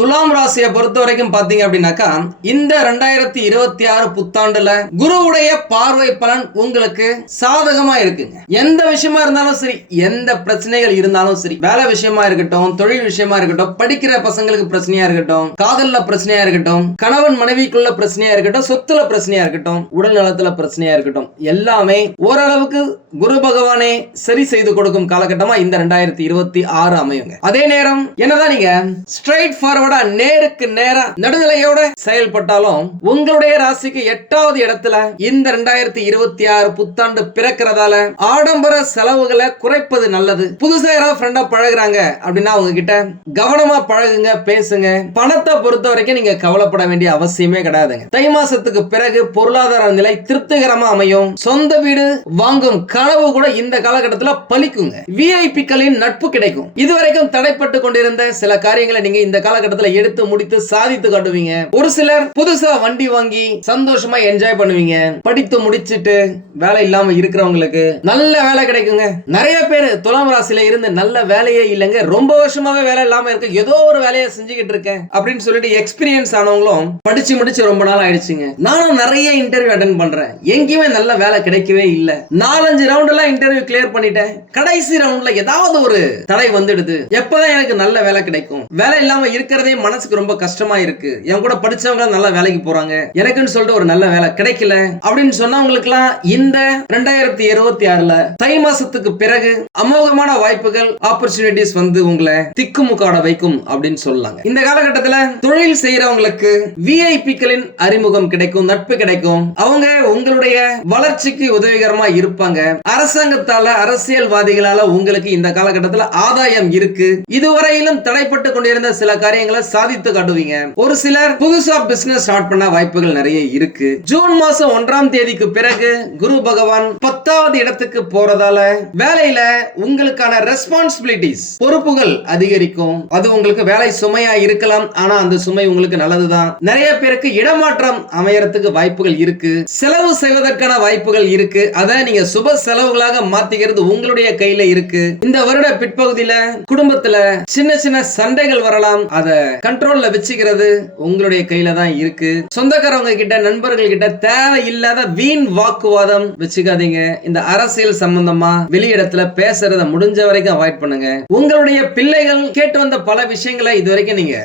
துலாம் ராசியை பொறுத்த வரைக்கும் பாத்தீங்க அப்படின்னாக்கா இந்த 2026 புத்தாண்டுல குருவுடைய பார்வை பலன் உங்களுக்கு சாதகமா இருக்குங்க. எந்த விஷயமா இருந்தாலும் சரி, எந்த பிரச்சனைகள் இருந்தாலும் சரி, வேலை விஷயமா இருக்கட்டும், தொழில் விஷயமா இருக்கட்டும், படிக்கிற பசங்களுக்கு பிரச்சனையா இருக்கட்டும், காதல்ல பிரச்சனையா இருக்கட்டும், கணவன் மனைவிக்குள்ள பிரச்சனையா இருக்கட்டும், சொத்துல பிரச்சனையா இருக்கட்டும், உடல் நலத்துல பிரச்சனையா இருக்கட்டும், எல்லாமே ஓரளவுக்கு குரு பகவானே சரி செய்து கொடுக்கும் காலகட்டமா இந்த 2026 அமையுங்க. அதே நேரம் என்னதான் நீங்க ஸ்ட்ரைட் ஃபார்வர்டா நேருக்கு நேரா நடுநிலையோட செயல்பட்டாலும் உங்களுடைய ராசிக்கு 8வது இடத்துல இந்த 2026 புத்தாண்டு பிறக்கிறதால ஆடம்பர செலவுகளை குறைப்பது நல்லது. புதுசா யாராவது ஃப்ரெண்டா பழகுறாங்க அப்படின்னா அவங்க கிட்ட கவனமா பழகுங்க, பேசுங்க. பணத்தை பொறுத்த வரைக்கும் நீங்க கவலைப்பட வேண்டிய அவசியமே கிடையாதுங்க. தை மாசத்துக்கு பிறகு பொருளாதார நிலை திருப்திகரமா அமையும். சொந்த வீடு வாங்கும் கனவு கூட இந்த காலகட்டத்தில் பலிக்குங்க. விஐபிக்களின் நட்பு கிடைக்கும். இதுவரைக்கும் தடைப்பட்டு கொண்டிருந்த சில காரியங்களை நீங்க இந்த காலகட்டத்தில் எடுத்து முடித்து சாதித்து காட்டுவீங்க. ஒரு சிலர் புதுசா வண்டி வாங்கி சந்தோஷமா என்ஜாய் பண்ணுவீங்க. படித்து முடிச்சிட்டு வேலை இல்லாம இருக்கிறவங்களுக்கு நல்ல வேலை கிடைக்குங்க. நிறைய பேர் துலாம் ராசியில இருந்து நல்ல வேலையே இல்லைங்க, ரொம்ப வருஷமாவே வேலை இல்லாம இருக்கு, ஏதோ ஒரு வேலையை செஞ்சுக்கிட்டு இருக்கேன் அப்படின்னு சொல்லிட்டு எக்ஸ்பீரியன்ஸ் ஆனவங்களும் படிச்சு முடிச்சு ரொம்ப நாள் ஆயிடுச்சுங்க. நானும் நிறைய இன்டர்வியூ அட்டெண்ட் பண்றேன், எங்கேயுமே நல்ல வேலை கிடைக்கவே இல்லை. 4-5 ரவுண்ட் எல்லாம் இன்டர்வியூ கிளியர் பண்ணிட்டேன். கடைசி ரவுண்ட்ல ஏதாவது ஒரு தடை வந்துடுது. எப்பதான் எனக்கு நல்ல வேலை கிடைக்கும்? வேலை இல்லாம இருக்கிறதே மனசுக்கு ரொம்ப கஷ்டமா இருக்கு. என் கூட படிச்சவங்க நல்ல வேலைக்கு போறாங்க, எனக்குன்னு சொல்லிட்டு ஒரு நல்ல வேலை கிடைக்கல அப்படின்னு சொன்னவங்களுக்குலாம் இந்த 2026ல தை மாசத்துக்கு பிறகு அமோகமான வாய்ப்புகள், ஆப்பர்ச்சுனிட்டிஸ் வந்து உங்களை திக்குமுக்காட வைக்கும் அப்படின்னு சொல்லலாங்க. இந்த காலகட்டத்தில் தொழில் செய்யறவங்களுக்கு விஐபிக்களின் அறிமுகம் கிடைக்கும், நட்பு கிடைக்கும். அவங்க உங்களுடைய வளர்ச்சிக்கு உதவிகரமா இருப்பாங்க. அரசாங்கத்தால, அரசியல்வாதிகளால உங்களுக்கு இந்த காலகட்டத்தில் ஆதாயம் இருக்கு. இதுவரையிலும் தடைப்பட்டு கொண்டிருந்த சில காரியங்களை சாதித்து காட்டுவீங்க. ஒரு சிலர் புதுசா பிசினஸ் ஸ்டார்ட் பண்ண வாய்ப்புகள் நிறைய இருக்கு. ஜூன் மாசம் 1ஆம் தேதிக்கு பிறகு குரு பகவான் 10வது இடத்துக்கு போறதால வேலையில உங்களுக்கான ரெஸ்பான்சிபிலிட்டிஸ், பொறுப்புகள் அதிகரிக்கும். அது உங்களுக்கு வேலை சுமையா இருக்கலாம், ஆனா அந்த சுமை உங்களுக்கு நல்லதுதான். நிறைய பேருக்கு இடமாற்றம் அமையறதுக்கு வாய்ப்புகள் இருக்கு. செலவு செய்வதற்கான வாய்ப்புகள் இருக்கு. அதை நீங்க சுப செலவுகளாக மாத்திக்கிறது உங்களுடைய கையில இருக்கு. இந்த வருட பிற்பகுதியில குடும்பத்துல சின்ன சின்ன சண்டைகள் வரலாம், அதை கண்ட்ரோல்ல வச்சுக்கிறது உங்களுடைய கையில தான் இருக்கு. சொந்தக்காரவங்க கிட்ட, நண்பர்கள் கிட்ட தேவையில்லாத வீண் வாக்குவாதம் வச்சுக்காதீங்க. இந்த அரசியல் சம்பந்தமா வெளியிடத்துல பேசுறத முடிஞ்ச வரைக்கும் அவாய்ட் பண்ணுங்க. உங்களுடைய பிள்ளைகள் கேட்டு வந்த பல விஷயங்களை இதுவரைக்கும் நீங்க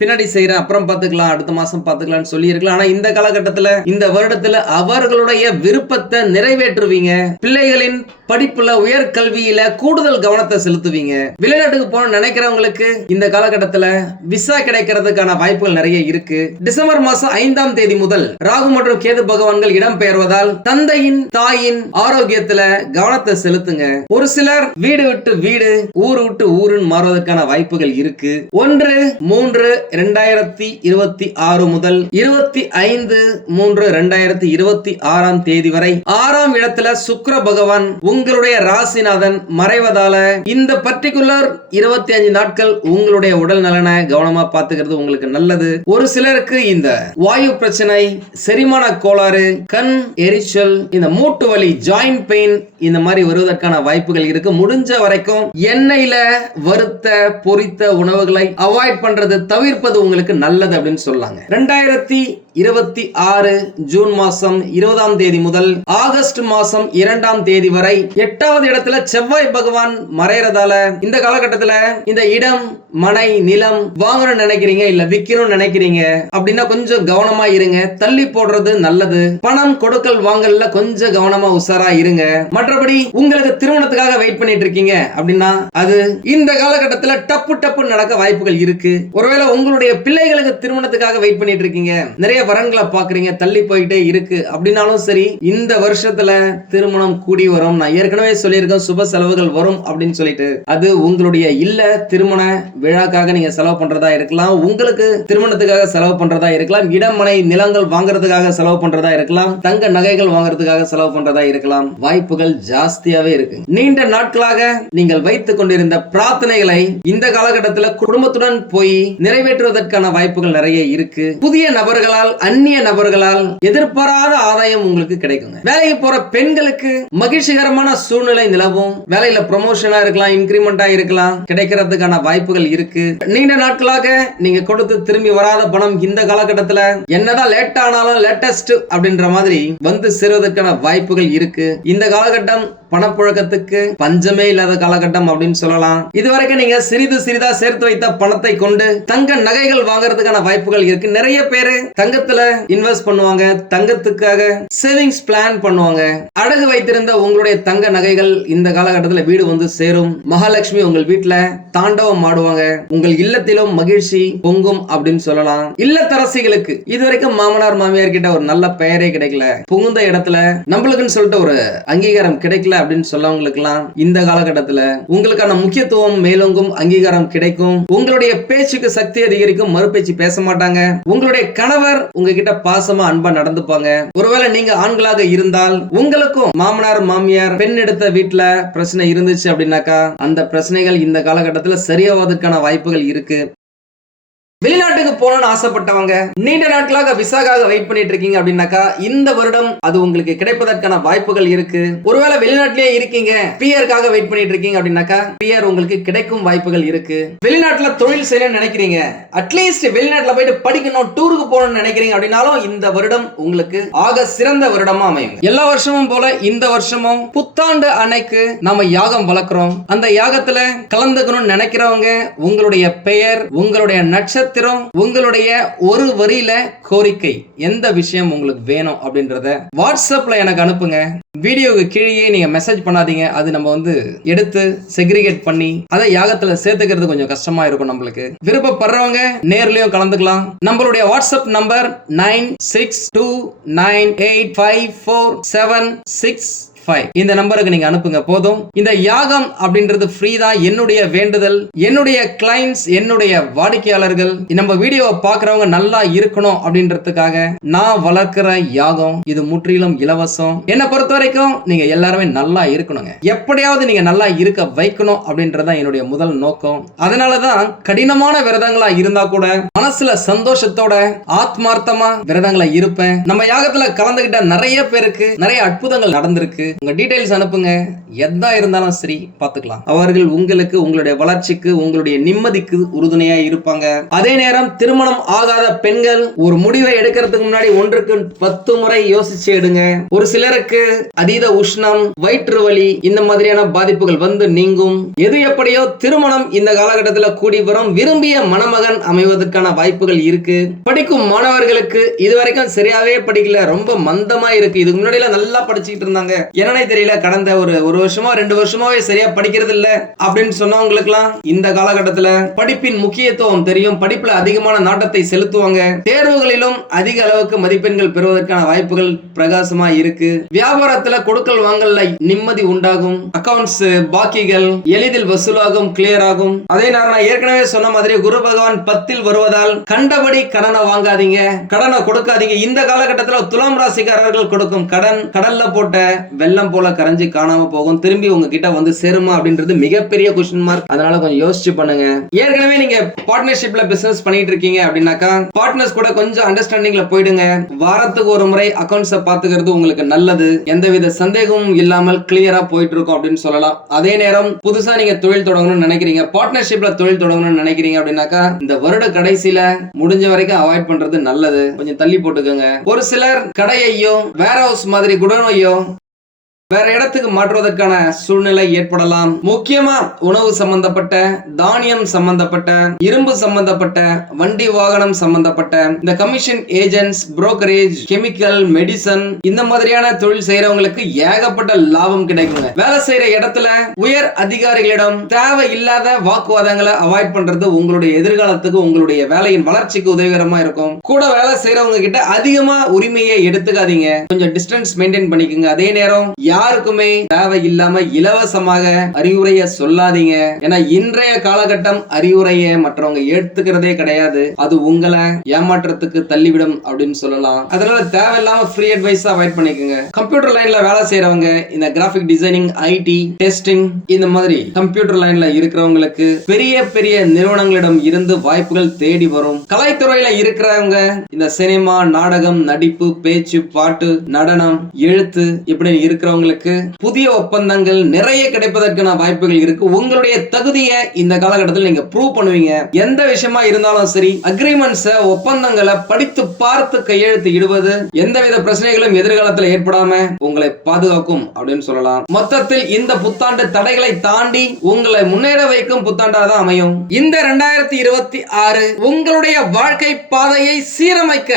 பின்னாடி செய்யற, அப்புறம் பாத்துக்கலாம், அடுத்த மாசம் பாத்துக்கலாம்னு சொல்லி இருக்கலாம். ஆனா இந்த காலகட்டத்துல, இந்த வருடத்துல அவர்களுடைய விருப்பத்தை நிறைவேற்றுவீங்க. பிள்ளைகளின் படிப்புல, உயர் கல்வியில கூடுதல் கவனத்தை செலுத்துவீங்க. வெளிநாட்டுக்கு போன நினைக்கிறவங்களுக்கு இந்த காலகட்டத்துல விசா கிடைக்கிறதுக்கான வாய்ப்புகள் நிறைய இருக்கு. டிசம்பர் மாசம் 5ஆம் தேதி முதல் ராகு மற்றும் கேது பகவான்கள் இடம் பெயர்வதால் தந்தையின், தாயின் ஆரோக்கியத்துல கவனத்தை செலுத்துங்க. ஒரு சிலர் வீடு விட்டு வீடு, ஊரு விட்டு ஊருன்னு மாறுவதற்கான வாய்ப்புகள் இருக்கு. 1-3-2026 முதல் 25-3-2026 தேதி வரை 6ஆம் இடத்துல சுக்கிர பகவான் உங்களுடைய ராசிநாதன் மறைவதால இந்த பர்டிகுலர் 25 நாட்கள் உங்களுடைய உடல் நலனை கவனமா பார்த்துக்கிறது உங்களுக்கு நல்லது. ஒரு சிலருக்கு இந்த வாயு பிரச்சனை, செரிமான கோளாறு, கண் எரிச்சல், இந்த மூட்டு வலி, ஜாயிண்ட் பெயின் இந்த மாதிரி வருவதற்கான வாய்ப்புகள் இருக்கு. முடிஞ்ச வரைக்கும் எண்ணெயில வறுத்த, பொரித்த உணவுகளை அவாய்ட் பண்றது, தவிர்ப்பது உங்களுக்கு நல்லது அப்படின்னு சொல்லாங்க. 2026 ஜூன் மாசம் 20ஆம் தேதி முதல் ஆகஸ்ட் மாசம் 2ஆம் தேதி வரை 8வது இடத்துல செவ்வாய் பகவான் மறையறதால இந்த காலகட்டத்துல இந்த இடம், மனை, நிலம் வாங்கணும்னு நினைக்கிறீங்க, இல்ல விற்கணும்னு நினைக்கிறீங்க அப்படின்னா கொஞ்சம் கவனமா இருங்க. தள்ளி போடுறது நல்லது. பணம் கொடுக்கல் வாங்கல்ல கொஞ்சம் கவனமா உஷாரா இருங்க. மற்றபடி உங்களுக்கு திருமணத்துக்காக வெயிட் பண்ணிட்டு இருக்கீங்க அப்படின்னா அது இந்த காலகட்டத்துல டப்பு டப்பு நடக்க வாய்ப்புகள் இருக்கு. ஒருவேளை உங்களுடைய பிள்ளைகளுக்கு திருமணத்துக்காக வெயிட் பண்ணிட்டு இருக்கீங்க, நிறைய வரன்களை பாக்குறீங்க, தள்ளி போயிட்டே இருக்கு அப்படின்னாலும் சரி, இந்த வருஷத்துல திருமணம் கூடி வரும். நான் ஏற்கனவே சொல்லியிருக்கேன், சுப செலவுகள் வரும் அப்படின்னு சொல்லிட்டு. அது உங்களுடைய இல்ல திருமண விழாக்காக நீங்க செலவு பண்றதா இருக்கலாம், உங்களுக்கு திருமணத்துக்காக செலவு பண்றதா இருக்கலாம், இடமனை நிலங்கள் வாங்குறதுக்காக செலவு பண்றதா இருக்கலாம், தங்க நகைகள் வாங்குறதுக்காக செலவு பண்றதா இருக்கலாம். வாய்ப்புகள் ஜாஸ்தியாவே இருக்கு. நீண்ட நாட்களாக நீங்கள் வைத்துக் கொண்டிருந்த பிரார்த்தனைகளை இந்த காலகட்டத்தில் குடும்பத்துடன் போய் நிறைவேற்றுவதற்கான வாய்ப்புகள் நிறைய இருக்கு. புதிய நபர்களால் அந்நிய நபர்களால் எதிர்பாராத ஆதாயம் உங்களுக்கு கிடைக்குங்க. வேலைக்கு போற பெண்களுக்கு மகிழ்ச்சிகரமான சூழ்நிலை நிலவும். வேலையில ப்ரமோஷனா இருக்கலாம், இன்கிரிமெண்டா இருக்கலாம், கிடைக்கிறதுக்கான வாய்ப்புகள் இருக்கு. நீண்ட நாட்களாக நீங்க கொடுத்து திரும்பி வராத பணம் இந்த காலகட்டத்துல என்னதான் லேட் ஆனாலும் லேட்டஸ்ட் அப்படின்ற மாதிரி வந்து சேருவதற்கான வாய்ப்புகள் இருக்கு. இந்த காலகட்டம் பணப்புழக்கத்துக்கு பஞ்சமே இல்லாத காலகட்டம் அப்படின்னு சொல்லலாம். இதுவரைக்கும் நீங்க சிறிது சிறிதா சேர்த்து வைத்த பணத்தை கொண்டு தங்க நகைகள் வாங்குறதுக்கான வாய்ப்புகள் இருக்கு. நிறைய பேரு தங்கத்துல இன்வெஸ்ட் பண்ணுவாங்க, தங்கத்துக்காக சேவிங்ஸ் பிளான் பண்ணுவாங்க. அடகு வைத்திருந்த உங்களுடைய தங்க நகைகள் இந்த காலகட்டத்தில் வீடு வந்து சேரும். மகாலட்சுமி உங்கள் வீட்டுல தாண்டவம் ஆடுவாங்க. உங்கள் இல்லத்திலும் மகிழ்ச்சி பொங்கும் அப்படின்னு சொல்லலாம். இல்லத்தரசிகளுக்கு இதுவரைக்கும் மாமனார் மாமியார் கிட்ட ஒரு நல்ல பெயரே கிடைக்கல, புகுந்த இடத்துல நம்மளுக்குன்னு சொல்லிட்டு ஒரு அங்கீகாரம் கிடைக்கல அப்படின்னு சொல்லவங்களுக்கெல்லாம் இந்த காலகட்டத்துல உங்களுக்கான முக்கியத்துவம் மேலோங்கும், அங்கீகாரம் கிடைக்கும். உங்களுடைய பேச்சுக்கு சக்தி அதிகரிக்கும், மறுபேச்சு பேச மாட்டாங்க. உங்களுடைய கணவர் உங்ககிட்ட பாசமா அன்பா நடந்துப்பாங்க. ஒருவேளை நீங்க ஆண்களாக இருந்தால் உங்களுக்கும் மாமனார் மாமியார் பெண் எடுத்த வீட்டுல பிரச்சனை இருந்துச்சு அப்படின்னாக்கா அந்த பிரச்சனைகள் இந்த காலகட்டத்துல சரியாவதற்கான வாய்ப்புகள் இருக்கு. வெளிநாட்டுக்கு போகணும்னு ஆசைப்பட்டவங்க நீண்ட நாட்களாக விசாக்காக வெயிட் பண்ணிட்டு இருக்கீங்க அப்படின்னாக்கா இந்த வருடம் அது உங்களுக்கு கிடைப்பதற்கான வாய்ப்புகள் இருக்கு. ஒருவேளை வெளிநாட்டிலேயே இருக்கீங்க, பிஆருக்காக வெயிட் பண்ணிட்டு இருக்கீங்க அப்படின்னாக்கா பிஆர் உங்களுக்கு கிடைக்கும் வாய்ப்புகள் இருக்கு. வெளிநாட்டுல தொழில் செய்யணும்னு நினைக்கிறீங்க, அட்லீஸ்ட் வெளிநாட்டுல போயிட்டு படிக்கணும், டூருக்கு போகணும்னு நினைக்கிறீங்க அப்படின்னாலும் இந்த வருடம் உங்களுக்கு ஆக சிறந்த வருடமா அமையும். எல்லா வருஷமும் போல இந்த வருஷமும் புத்தாண்டு அன்னைக்கு நாம யாகம் வளர்க்கிறோம். அந்த யாகத்துல கலந்துக்கணும்னு நினைக்கிறவங்க உங்களுடைய பெயர், உங்களுடைய நட்சத்திரம், உங்களுடைய ஒரு வரியில கோரிக்கை, எந்த விஷயம் உங்களுக்கு வேணும் அப்படின்றத வாட்ஸ்அப்ல எனக்கு அனுப்புங்க. வீடியோக்கு கீழே நீங்க மெசேஜ் பண்ணாதீங்க, அது நம்ம வந்து எடுத்து செக்ரிகேட் பண்ணி அதை யாகத்துல சேர்த்துக்கிறது கொஞ்சம் கஷ்டமா இருக்கும். நம்மளுக்கு விருப்பப்படுறவங்க நேர்லயும் கலந்துக்கலாம். நம்மளுடைய வாட்ஸ்அப் நம்பர் 9629854765. இந்த நம்பருக்கு நீங்க அனுப்புங்க போதும். இந்த யாகம் அப்படின்றது ஃப்ரீ தான். என்னுடைய வேண்டுதல், என்னுடைய கிளைண்ட்ஸ், என்னுடைய வாடிக்கையாளர்கள் நம்ம வீடியோவை பார்க்கறவங்க நல்லா இருக்கணும் அப்படின்றதுக்காக நான் வளர்க்கிற யாகம் இது முற்றிலும் இலவசம். என்னை பொறுத்த வரைக்கும் நீங்க எல்லாருமே நல்லா இருக்கணுங்க, எப்படியாவது நீங்க நல்லா இருக்க வைக்கணும் அப்படின்றதான் என்னுடைய முதல் நோக்கம். அதனாலதான் கடினமான விரதங்களா இருந்தா கூட மனசுல சந்தோஷத்தோட ஆத்மார்த்தமா விரதங்களை இருப்பேன். நம்ம யாகத்துல கலந்துகிட்ட நிறைய பேருக்கு நிறைய அற்புதங்கள் நடந்திருக்கு. உங்க டீடைல்ஸ் அனுப்புங்க, எதா இருந்தாலும் சரி பார்த்துக்கலாம். அவர்கள் உங்களுக்கு உங்களுடைய வளர்ச்சிக்கு உங்களுடைய நிம்மதிக்கு உறுதுணையா இருப்பாங்க. அதே நேரம் திருமணம் ஆகாத பெண்கள் ஒரு முடிவை எடுக்கிறதுக்கு முன்னாடி 1-10 முறை யோசிச்சு எடுங்க. ஒரு சிலருக்கு அதீத உஷ்ணம், வயிற்று வலி இந்த மாதிரியான பாதிப்புகள் வந்து நீங்கும். எது எப்படியோ திருமணம் இந்த காலகட்டத்தில் கூடி வரும். விரும்பிய மணமகன் அமைவதற்கான வாய்ப்புகள் இருக்கு. படிக்கும் மாணவர்களுக்கு இதுவரைக்கும் சரியாவே படிக்கல, ரொம்ப மந்தமா இருக்கு. இதுக்கு முன்னாடி நல்லா படிச்சுட்டு இருந்தாங்க, என்னன்னே தெரியல, கடந்த ஒரு வருஷமா 2 வருஷமாவே சரியா படிக்கிறது இல்ல அப்படின்னு சொன்னவங்களுக்குலாம் இந்த காலகட்டத்துல படிப்பின் முக்கியத்துவம் தெரியும். படிப்புல அதிகமான நாட்டத்தை செலுத்துவாங்க. தேர்வுகளிலும் அதிக அளவுக்கு மதிப்பெண்கள் பெறுவதற்கான வாய்ப்புகள் பிரகாசமா இருக்கு. வியாபாரத்துல கொடுக்கல் வாங்கல்ல நிம்மதி உண்டாகும். அக்கவுண்ட்ஸ் பாக்கிகள் எளிதில் வசூலாகும், கிளியர் ஆகும். அதே நேரம் நான் ஏற்கனவே சொன்ன மாதிரி குரு பகவான் 10ல் வருவதால் கண்டபடி கடனை வாங்காதீங்க, கடனை கொடுக்காதீங்க. இந்த காலகட்டத்தில் துலாம் ராசிக்காரர்கள் கொடுக்கும் கடன் கடல்ல போட்ட வெள்ளம் போல கரைஞ்சி காணாம போகும். திரும்பி உங்ககிட்ட வந்து சேருமா அப்படின்றது மிகப்பெரிய क्वेश्चन மார்க். அதனால கொஞ்சம் யோசிச்சு பண்ணுங்க. ஏற்கனவே நீங்க பார்ட்னர்ஷிப்ல பிசினஸ் பண்ணிட்டு இருக்கீங்க அப்படின்னாக்கா பார்ட்னர்ஸ் கூட கொஞ்சம் அண்டர்ஸ்டாண்டிங்ல போயிடுங்க. வாரத்துக்கு ஒரு முறை அக்கவுண்ட்ஸை பாத்துக்கிறது உங்களுக்கு நல்லது. எந்தவித சந்தேகமும் இல்லாமல் கிளியரா போயிட்டு இருக்கும் அப்படின்னு சொல்லலாம். அதே நேரம் புதுசா நீங்க தொழில் தொடங்கணும்னு நினைக்கிறீங்க, பார்ட்னர்ஷிப்ல தொழில் தொடங்கணும்னு நினைக்கிறீங்க அப்படின்னாக்கா இந்த வருட கடைசியில முடிஞ்ச வரைக்கும் அவாய்ட் பண்றது நல்லது. கொஞ்சம் தள்ளி போட்டுக்கோங்க. ஒரு சிலர் கடையையோ வேர் ஹவுஸ் மாதிரி குடோனையோ வேற இடத்துக்கு மாற்றுவதற்கான சூழ்நிலை ஏற்படலாம். முக்கியமா உணவு சம்பந்தப்பட்ட, தானியம் சம்பந்தப்பட்ட, இரும்பு சம்பந்தப்பட்ட, வண்டி வாகனம் சம்பந்தப்பட்ட, இந்த commission agents, brokerage, chemical, medicine இந்த மாதிரியான தொழில் செய்யறவங்களுக்கு ஏகப்பட்ட லாபம் கிடைக்குங்க. வேலை செய்யற இடத்துல உயர் அதிகாரிகளிடம் தேவை இல்லாத வாக்குவாதங்களை அவாய்ட் பண்றது உங்களுடைய எதிர்காலத்துக்கு, உங்களுடைய வேலையின் வளர்ச்சிக்கு உதவிகரமா இருக்கும். கூட வேலை செய்யறவங்க கிட்ட அதிகமா உரிமையை எடுத்துக்காதீங்க, கொஞ்சம் டிஸ்டன்ஸ் மெயின்டைன் பண்ணிக்கோங்க. அதே நேரம் யாருக்குமே தேவையில்லாம இலவசமாக அறிவுரையை சொல்லாதீங்க. ஏன்னா இன்றைய காலகட்டம் அறிவுரையை மற்றவங்க எடுத்துக்கிறதே கிடையாது. அது உங்களை ஏமாற்றத்துக்கு தள்ளிவிடும் அப்படின்னு சொல்லலாம். அதனால தேவையில்லாம ஃப்ரீ அட்வைஸ் அவாய்ட் பண்ணிக்கோங்க. கம்ப்யூட்டர் லைன்ல வேலை செய்யறவங்க, இந்த கிராபிக் டிசைனிங், ஐடி, டெஸ்டிங், இந்த மாதிரி கம்ப்யூட்டர் லைன்ல இருக்கிறவங்களுக்கு பெரிய பெரிய நிறுவனங்களிடம் இருந்து வாய்ப்புகள் தேடி வரும். கலைத்துறையில இருக்கிறவங்க இந்த சினிமா, நாடகம், நடிப்பு, பேச்சு, பாட்டு, நடனம், எழுத்து இப்படி இருக்கிறவங்களுக்கு புதிய ஒப்பந்தங்கள் நிறைய கிடைப்பதற்கான வாய்ப்புகள் இருக்கு. உங்களுடைய தகுதியை இந்த காலகட்டத்தில் நீங்க ப்ரூவ் பண்ணுவீங்க. எந்த விஷயமா இருந்தாலும் சரி, அக்ரிமெண்ட்ஸ், ஒப்பந்தங்களை படித்து பார்த்து கையெழுத்து இடுவது எந்தவித பிரச்சனைகளும் எதிர்காலத்தில் ஏற்படாம உங்களை பாதுகாக்கும் அப்படின்னு சொல்லலாம். மொத்தத்தில் இந்த புத்தாண்டு தடைகளை தாண்டி உங்களை முன்னேற வைக்கும் புத்தாண்டாக தான் அமையும். இந்த 2026 உங்களுடைய வாழ்க்கை பாதையை சீரமைக்க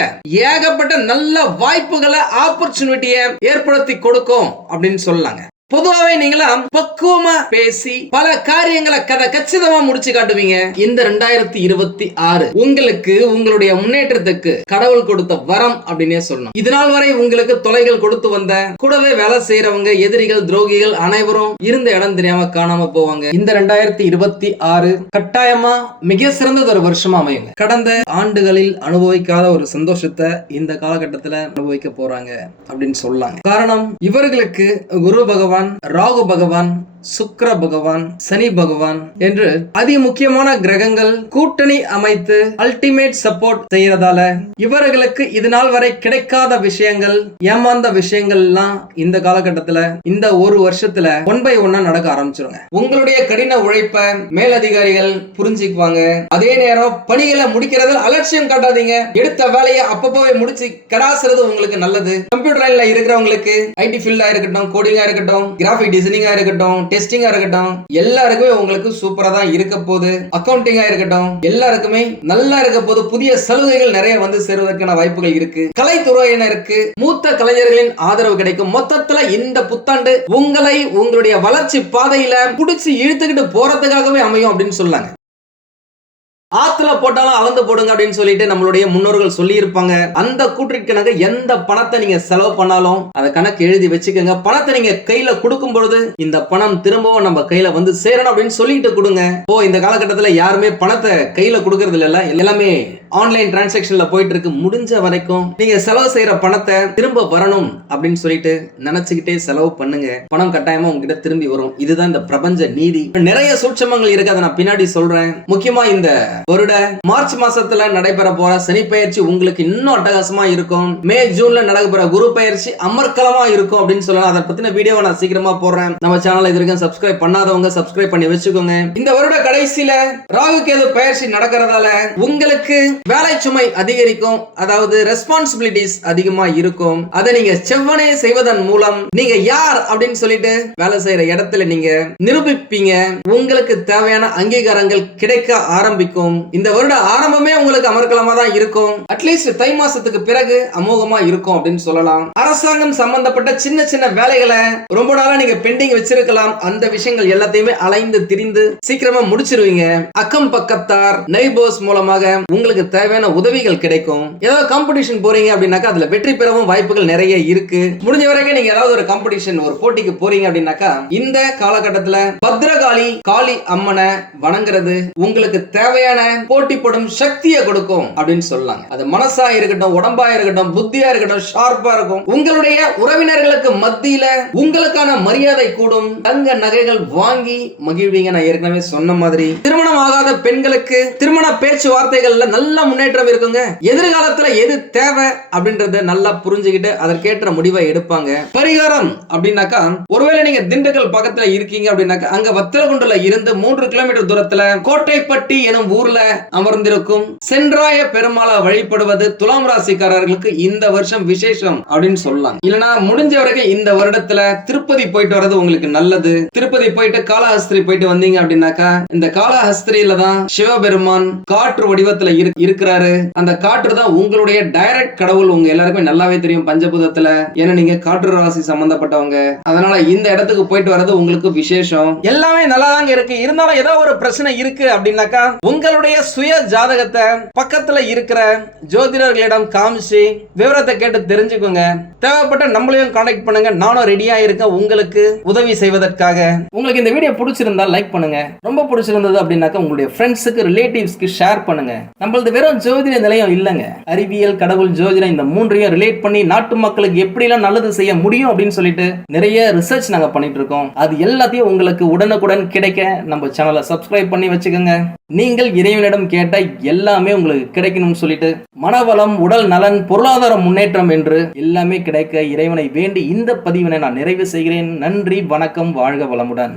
ஏகப்பட்ட நல்ல வாய்ப்புகளை, ஆப்பர்ச்சுனிட்டியை ஏற்படுத்தி கொடுக்கும் அப்படின்னு சொல்லலாங்க. பொதுவாவே நீங்களாம் பக்குவமா பேசி பல காரியங்களை கதை கச்சிதமா முடிச்சு காட்டுவீங்க. இந்த 2026 உங்களுக்கு உங்களுடைய முன்னேற்றத்துக்கு கடவுள் கொடுத்த வரம் அப்படின்னே சொல்லணும். இதனால் வரை உங்களுக்கு தொலைகள் கொடுத்து வந்த கூடவே வேலை செய்யறவங்க, எதிரிகள், துரோகிகள் அனைவரும் இருந்த இடம் தெரியாம காணாம போவாங்க. இந்த 2026 கட்டாயமா மிக சிறந்தது ஒரு வருஷமா அமையுங்க. கடந்த ஆண்டுகளில் அனுபவிக்காத ஒரு சந்தோஷத்தை இந்த காலகட்டத்தில் அனுபவிக்க போறாங்க அப்படின்னு சொல்லலாங்க. காரணம், இவர்களுக்கு குரு பகவான், ராகு பகவான், சுக்கிர பகவான், சனி பகவான் என்று அதி முக்கியமான கிரகங்கள் கூட்டணி அமைத்து அல்டிமேட் சப்போர்ட் செய்யறதால இவர்களுக்கு இது நாள் வரை கிடைக்காத விஷயங்கள், ஏமாந்த விஷயங்கள் எல்லாம் இந்த காலகட்டத்துல, இந்த ஒரு வருஷத்துல ஒன் பை ஒன்னா நடக்க ஆரம்பிச்சிருங்க. உங்களுடைய கடின உழைப்ப மேலதிகாரிகள் புரிஞ்சுக்குவாங்க. அதே நேரம் பணிகளை முடிக்கிறதில் அலட்சியம் காட்டாதீங்க. எடுத்த வேலையை அப்பப்போவே முடிச்சு கடாசுறது உங்களுக்கு நல்லது. கம்ப்யூட்டர் லைன்ல இருக்கிறவங்களுக்கு, ஐடி ஃபீல்டா இருக்கட்டும், கோடிங்கா இருக்கட்டும், கிராபிக் டிசைனிங்கா இருக்கட்டும், டெஸ்டிங்கா இருக்கட்டும், எல்லாருக்குமே உங்களுக்கு சூப்பரா தான் இருக்க போது. அக்கவுண்டிங்கா இருக்கட்டும், எல்லாருக்குமே நல்லா இருக்க போது. புதிய சலுகைகள் நிறைய வந்து சேருவதற்கான வாய்ப்புகள் இருக்கு. கலைத்துறையினருக்கு மூத்த கலைஞர்களின் ஆதரவு கிடைக்கும். மொத்தத்துல இந்த புத்தாண்டு உங்களை உங்களுடைய வளர்ச்சி பாதையில புடிச்சு இழுத்துக்கிட்டு போறதுக்காகவே அமையும் அப்படின்னு சொல்லாங்க. ஆத்துல போட்டாலும் அளந்து போடுங்க அப்படின்னு சொல்லிட்டு நம்மளுடைய முன்னோர்கள் சொல்லி இருப்பாங்க. அந்த கூற்றிற்கு எந்த பணத்தை நீங்க செலவு பண்ணாலும் அதை கணக்கு எழுதி வச்சுக்கோங்க. பணத்தை நீங்க கையில கொடுக்கும் பொழுது இந்த பணம் திரும்பவும் நம்ம கையில வந்து சேரணும் அப்படின்னு சொல்லிட்டு கொடுங்க. இந்த காலகட்டத்துல யாருமே பணத்தை கையில கொடுக்கறது இல்ல, எல்லாமே ஆன்லைன் டிரான்சாக்ஷன்ல போயிட்டு இருக்கு. முடிஞ்ச வரைக்கும் நீங்க செலவு செய்யற பணத்தை திரும்ப வரணும் அப்படின்னு சொல்லிட்டு நினைச்சுக்கிட்டே செலவு பண்ணுங்க. பணம் கட்டாயமா உங்ககிட்ட திரும்பி வரும். இதுதான் இந்த பிரபஞ்ச நீதி. நிறைய சூட்சமங்கள் இருக்கு, அதை நான் பின்னாடி சொல்றேன். முக்கியமா இந்த வருட மார்ச் மாசத்துல நடைபெற போற சனி பயிற்சி உங்களுக்கு இன்னும் அட்டகாசமா இருக்கும். மே ஜூன்ல நடக்கிற குரு பயிற்சி அமர்க்கலமா இருக்கும் அப்படின்னு சொல்லலாம். அதை பத்தின வீடியோ நான் சீக்கிரமா போடுறேன். நம்ம சேனலை இது வரைக்கும் சப்ஸ்கிரைப் பண்ணாதவங்க சப்ஸ்கிரைப் பண்ணி வச்சுக்கோங்க. இந்த வருட கடைசியில ராகு கேது பயிற்சி நடக்கிறதால உங்களுக்கு வேலை சுமை அதிகரிக்கும். அதாவது ரெஸ்பான்சிபிலிட்டிஸ் அதிகமா இருக்கும். அதை நீங்க செவ்வனே செய்வதன் மூலம் நீங்க யார் அப்படின்னு சொல்லிட்டு வேலை செய்யற இடத்துல நீங்க நிரூபிப்பீங்க. உங்களுக்கு தேவையான அங்கீகாரங்கள் கிடைக்க ஆரம்பிக்கும். இந்த வருட ஆரம்பமே உங்களுக்கு அமர்க்கலமா தான் இருக்கும். அட்லீஸ்ட் தை மாசத்துக்கு பிறகு அமோகமா இருக்கும் அப்படின்னு சொல்லலாம். அரசாங்கம் சம்பந்தப்பட்ட சின்ன சின்ன வேலைகளை ரொம்ப நாளா நீங்க பெண்டிங் வச்சிருக்கலாம். அந்த விஷயங்கள் எல்லாத்தையுமே அலைந்து திரிந்து சீக்கிரமா முடிச்சிருவீங்க. அக்கம் பக்கத்தார், நெய்பர்ஸ் மூலமாக உங்களுக்கு தேவையான உதவிகள் கிடைக்கும். ஏதாவது காம்படிஷன் போறீங்க அப்படின்னாக்கா அதுல வெற்றி பெறவும் வாய்ப்புகள் நிறைய இருக்கு. முடிஞ்ச வரைக்கும் நீங்க ஏதாவது ஒரு காம்படிஷன், ஒரு போட்டிக்கு போறீங்க அப்படின்னாக்கா இந்த காலகட்டத்துல பத்ரகாளி காளி அம்மனை வணங்குறது உங்களுக்கு தேவையான போட்டி போடும் சக்தியை கொடுக்கும் அப்படின்னு சொல்லலாம். அது மனசா இருக்கட்டும், உடம்பா இருக்கட்டும், புத்தியா இருக்கட்டும், ஷார்ப்பா இருக்கும். உங்களுடைய உறவினர்களுக்கு மத்தியில உங்களுக்கான மரியாதை கூடும். தங்க நகைகள் வாங்கி மகிழ்வீங்க. நான் ஏற்கனவே சொன்ன மாதிரி திருமணம் ஆகாத பெண்களுக்கு திருமண பேச்சுவார்த்தைகள்ல நல்ல முன்னேற்றம் இருக்குங்க. எதிர்காலத்துல எது தேவை அப்படின்றத நல்லா புரிஞ்சுக்கிட்டு அதற்கேற்ற முடிவை எடுப்பாங்க. பரிகாரம் அப்படின்னாக்கா, ஒருவேளை நீங்க திண்டுக்கல் பக்கத்துல இருக்கீங்க அப்படின்னாக்கா அங்க வத்தலகுண்டுல இருந்து 3 கிலோமீட்டர் தூரத்துல கோட்டைப்பட்டி எனும் ஊர்ல அமர்ந்திருக்கும் சென்றாய பெருமாளை வழிபடுவது துலாம் ராசிக்காரர்களுக்கு இந்த வருஷம் விசேஷம் அப்படின்னு சொல்லலாம். இல்லனா முடிஞ்ச வரைக்கும் இந்த வருடத்துல திருப்பதி போயிட்டு வர்றது உங்களுக்கு நல்லது. திருப்பதி போயிட்டு காளஹஸ்திரி போயிட்டு வந்தீங்க அப்படின்னாக்கா இந்த காளஹஸ்திரியில தான் சிவபெருமான் காற்று வடிவத்துல இருக்கிறாரு. அந்த காற்று தான் உங்களுடைய டைரக்ட் கடவுள். உங்க எல்லாருக்குமே நல்லாவே தெரியும் பஞ்சபூதத்துல. ஏன்னா நீங்க காற்று ராசி சம்பந்தப்பட்டவங்க. அதனால இந்த இடத்துக்கு போயிட்டு வர்றது உங்களுக்கு விசேஷம். எல்லாமே நல்லா தாங்க இருக்கு. இருந்தாலும் ஏதோ ஒரு பிரச்சனை இருக்கு அப்படின்னாக்கா உங்களுடைய சுய ஜாதகத்தை பக்கத்துல இருக்கிற ஜோதிடர்களிடம் காமிச்சு விவரத்தை கேட்டு தெரிஞ்சுக்கோங்க. தேவைப்பட்ட நம்மளையும் கான்டாக்ட் பண்ணுங்க. நானும் ரெடியா இருக்கேன் உங்களுக்கு உதவி செய்வதற்காக. உங்களுக்கு இந்த வீடியோ பிடிச்சிருந்தா லைக் பண்ணுங்க. ரொம்ப பிடிச்சிருந்தது அப்படின்னாக்கா உங்களுடைய ஃப்ரெண்ட்ஸுக்கு ரிலேட்டிவ்ஸ்க்கு ஷேர் பண்ணுங்க. நம்மளது வெறும் ஜோதிட நிலையம் இல்லைங்க. அறிவியல், கடவுள், ஜோதிடம் இந்த மூன்றையும் ரிலேட் பண்ணி நாட்டு மக்களுக்கு எப்படிலாம் நல்லது செய்ய முடியும் அப்படின்னு சொல்லிட்டு நிறைய ரிசர்ச் நாங்க பண்ணிட்டு இருக்கோம். அது எல்லாத்தையும் உங்களுக்கு உடனுக்குடன் கிடைக்க நம்ம சேனலை சப்ஸ்கிரைப் பண்ணி வச்சுக்கோங்க. நீங்கள் இறைவனிடம் கேட்ட எல்லாமே உங்களுக்கு கிடைக்கணும்னு சொல்லிட்டு மனவளம், உடல் நலன், பொருளாதார முன்னேற்றம் என்று எல்லாமே கிடைக்க இறைவனை வேண்டி இந்த பதிவினை நான் நிறைவு செய்கிறேன். நன்றி, வணக்கம், வாழ்க வளமுடன்.